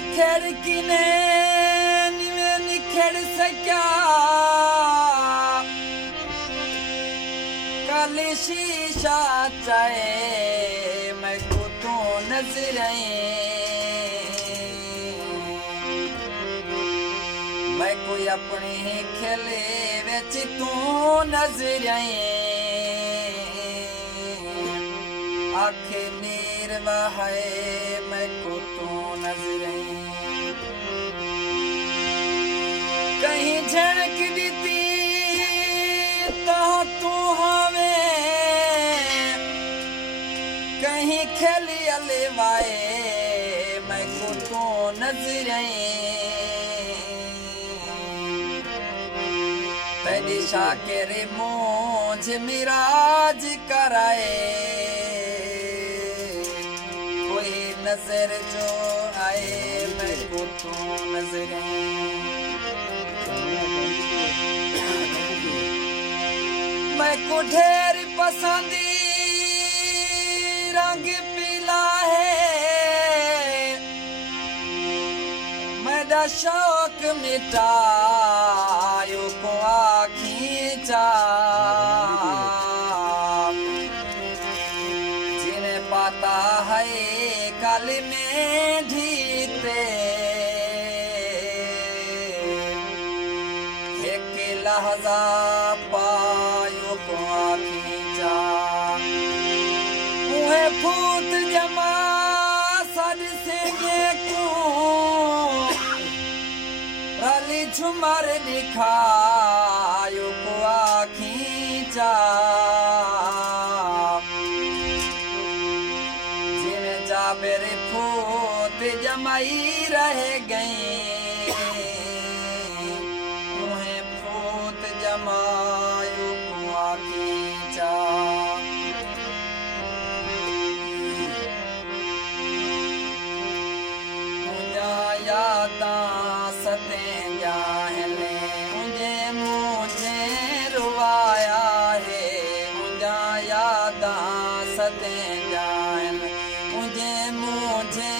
निखर किने निवे निखर सका कल शीशा चाहे मैं को तू नजर मैं कोई अपने खेले विच तू नजर आखे नीर वहाए मैं को तू नजर कहीं झड़क दीती तो तू हवे कहीं खेली अलेवाए मैं को तू नजर तेरी शाकिर मुझ मिराज कराए कोई नजर जो आए मैं को तू नजर मैं को ढेर पसंदी रंग पीला है मेरा शौक मिटायो को खींचा जिन्हें पाता है कल में ढीते एक लहजा पायो को खींचा मुहे फूट जमा सद से को रली झुमर दिखायो को खींचा जिन्हें जाबिर फूट जमाई रह गई मुहे फूट जमायो को खींचा यादा सते जाहले मुझे मुझे रुवाया है मुझा यादा सते जाहले मुझे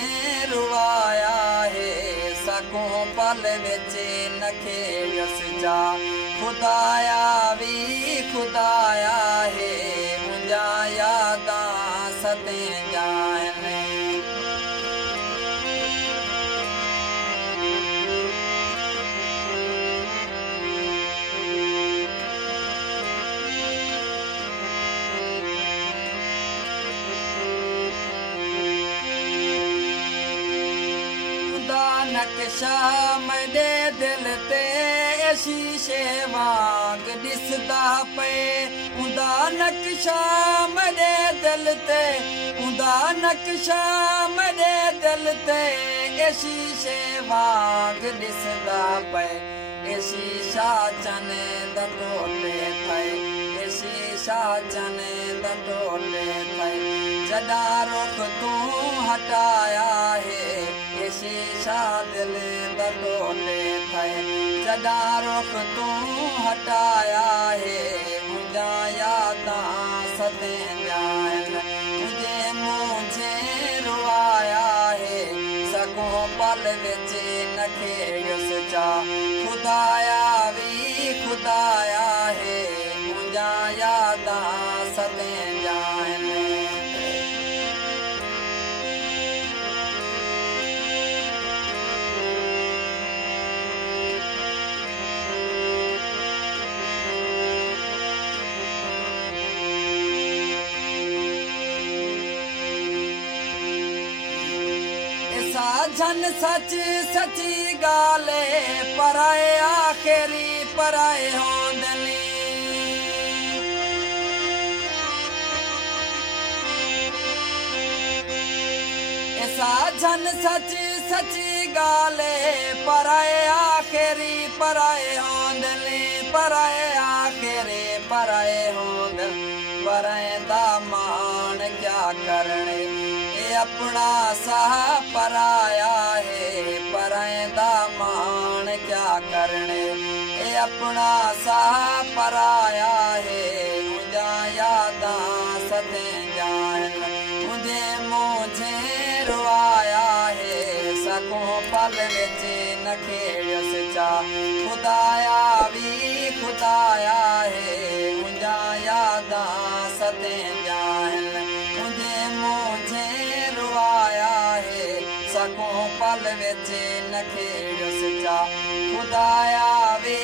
रुवाया है सकूं पल विच नखे यस जा खुदाया भी खुदाया है मुझा यादा सते जाहले नक्शा मेरे दिल ते शीशे वांग दिसदा पे उदा नक्शा मेरे दिल ते उदा नक्शा मेरे दिल ते शीशे वांग दिसदा पे शीशा चने दटोले थे शीशा चने दटोले थे जदा रुख तू हटाया है शीशा दिल दटोले थे जदा रुख तू हटाया है मुझा यादा सते जान मुझे रुआया है सकूं पल विच नखे युस चा खुदाया भी खुदाया है मुझा यादा सते जान झन सच सची गाले पराए आखिरी पराए होंदनी ऐसा झन सच सची गाले पराए आखिरी पराए होंदनी पराए आखिरी पराए होंदन पराए दा मान क्या करने अपना साह पराया है परायदा मान क्या करने ए अपना साह पराया है मुझा यादा सते जान मुझे रुआया है सकूं पल विच न खेड़ियुसि चा खुदाया भी खुदाया है मुंहिंजा यादा सतेंजा आहिनि मुंहिंजे मुझे रुआया है सको पल विच न खेड़ियुसि चा खुदाया वे